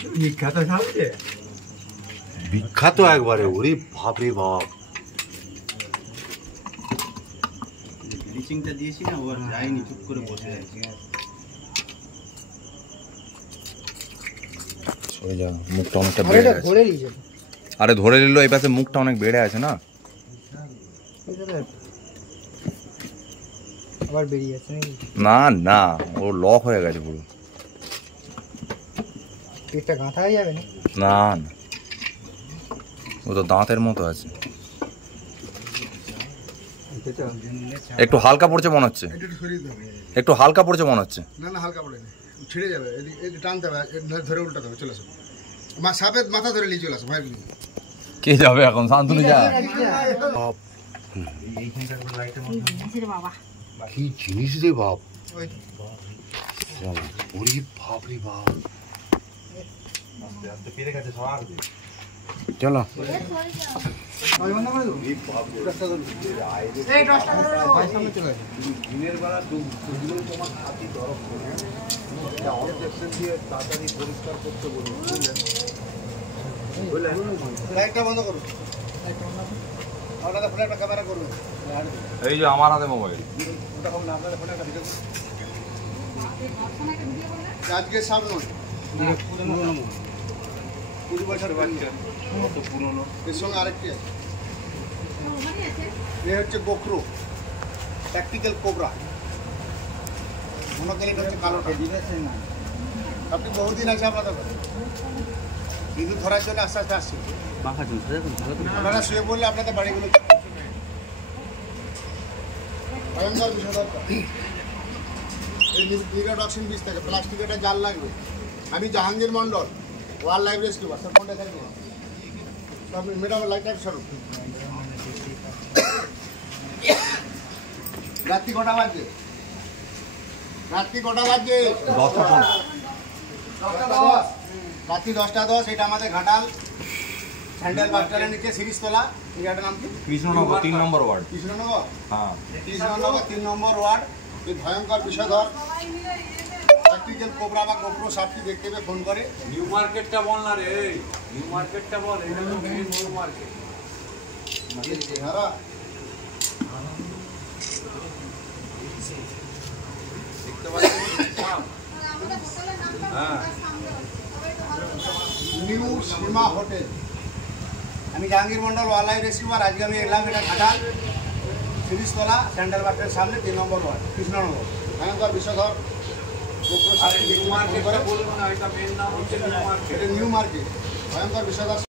বিখ্যাত সামনে বিখ্যাত একবারে, ওরে বাপ রে বাপ। ব্লিচিংটা দিয়েছি না, ওর যায়নি, চুপ করে বসে আছে। সরে যা, মুখটা অনেকটা বেড়ে আছে। আরে ধরে নিল, এই পাশে মুখটা অনেক বেড়ে আছে না, আবার বেরিয়ে আছে নাকি? না না, ও লক হয়ে গেছে পুরো। পেটটা গাঁথা হয়ে যাবে না? না না, ও তো দাঁতের মতো আছে। একটু হালকা পড়ছে মনে হচ্ছে, একটু হালকা পড়ছে মনে হচ্ছে। না না, হালকা পড়ে ছিঁড়ে যাবে, এদিকে টানতে হবে, ধরে উল্টাতে হবে, চলে আসো। সাপের মাথা ধরে নিয়ে চলে আসো ভাই। কে যাবে এখন? শান্তনু যা। কি জিনিস রে বাপ, ওরে বাপ রে বাপ। চলো দিনের বেলা দিয়ে তাড়াতাড়ি পরিষ্কার করতে বলুন, বুঝলেন? লাইটটা বন্ধ করুন, আপনাদের ফোনে একটা ক্যামেরা করবেন। এই যে আমার হাতে মোবাইল, ওটা হবে না, আপনাদের ফোনে একটা ভিডিও করুন। আজকে সাপ নয়, 20 বছর বাচ্চা, কত পুরনো। এর সঙ্গে আরেকটি আছে, এ হচ্ছে গোখরো, ট্যাকটিক্যাল কোবরা। মনোকেলিট হচ্ছে কালোটা। আপনি বহুদিন আছে আপনাদের বিদ্যুৎ ধরার জন্য আস্তে আস্তে আসছে। আপনারা শুয়ে পড়লে আপনাদের বাড়িগুলো ভয়ঙ্কর বিষয় দরকার। এই নিউরোটক্সিন বিষ থেকে প্লাস্টিকের একটা জাল লাগবে। আমি Jahangir Mondal, wild life rescuer. Sir ফোনটা থাকবে না, আপনি ম্যাডাম লাইটটা সরুন। রাত্রি কটা বাজছে? রাত্রি কটা বাজছে? 10টা 10। রাত্রি 10:10। এটা আমাদের ঘাটাল স্যান্ডেল বাসস্ট্যান্ডের নিচে সিরিজতলা। এই জায়গাটার নাম কি? কৃষ্ণনগর 3 নম্বর ওয়ার্ড। কৃষ্ণনগর, হ্যাঁ, কৃষ্ণনগর 3 নম্বর ওয়ার্ড। এই ভয়ঙ্কর বিষধর ট্যাকটিক্যাল কোবরা বা গোপ্রো সাপটি দেখতে পেয়ে ফোন করে। নিউ মার্কেটটা বল না রে, নিউ মার্কেটটা বল, এটা তো মেন নিউ মার্কেট। দেখতে পাচ্ছেন? হ্যাঁ, নিউ সীমা হোটেল। আমি Jahangir Mondal, wild life rescuer. আজকে আমি এলাম এটা ঘাটাল সিরিজতলা স্যান্ডেল বাসের সামনে 3 নম্বর ওয়ার্ড, কৃষ্ণনগর। ভয়ঙ্কর বিষধর গোপ্রো সাপটি নিউ মার্কেট বলবো না, এটা মেন নাম হচ্ছে নিউ মার্কেট। নিউ মার্কেট, ভয়ঙ্কর বিষধর।